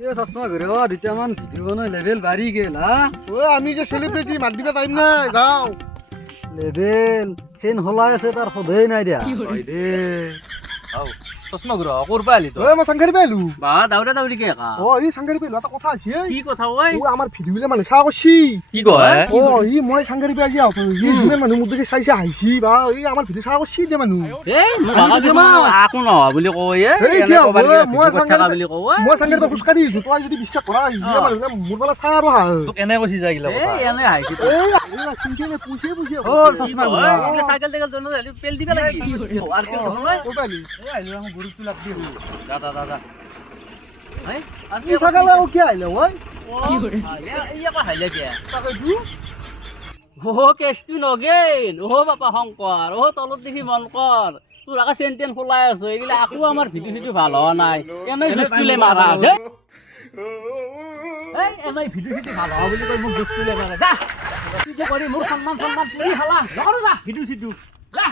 ये चश्मा घरे दुटामान ভিডিও বনাই লেভেল বাড়ি গেল ও আমি যে সেলিব্রিটি মাত দিবা টাইম নাই যাও লেভেল চেন হলাই আছে তার সদেই নাই দিয়া হয় দে আও চশমা গুরা কোৰ পৰা আলি তো ও মই সাংঘারি পাইলু বা দাউৰা দাউৰি কে কা ও এই সাংঘারি পাইলু এটা কথা আছে কি কথা ঐ ও আমার ভিডিও লে মানে চা করছি কি কয় ও ই মই সাংঘারি পাই যাও তো ই জুনে মানুহ মুদ দেখি চাইছে হাইছি বা এই আমার ভিডিও চা করছি দে মানুহ এই বাবা দেমা আকো ন বুলি কয় এই কি হ'ব মই কথা সাংঘারি বুলি কয় মই সাংঘারি খুশকাৰি আছো তই যদি বিশ্বাস কৰা ই আমাৰ মোৰ বলা চা আৰু হা তোক এনে কৈছি যাগিলা কথা এই এনে হাইছি এই আইলা চিনকে পুছে পুছে ও চশমা ঘুরা এই সাইকেল টেকেল জন্য পেল দিবা লাগি আর কি নহয় ও পাইলি এই আইলো আমি গুৰুটো লাগ দি দাদা দাদা এই আর ই সাগালা ও কি আইলা ওই কি কৰে এই আকৌ হাইলা কে তাকে দু ও কেষ্টু নগেন ও বাপা শংকৰ ও তলত দেখি মন কৰ তোৰ আগা চেন্টেন খোলাই আছে এইগিলা আকৌ আমাৰ ভিডিও ভাল হোৱা নাই এনে জুষ্টুলে মাৰা হে এই এনে ভিডিও ভাল হোৱা বুলি কৈ মোক জুষ্টুলে মাৰা যা তুই যে কৰি মোৰ সন্মান তুলি খালা নকৰো যা ভিডিও যা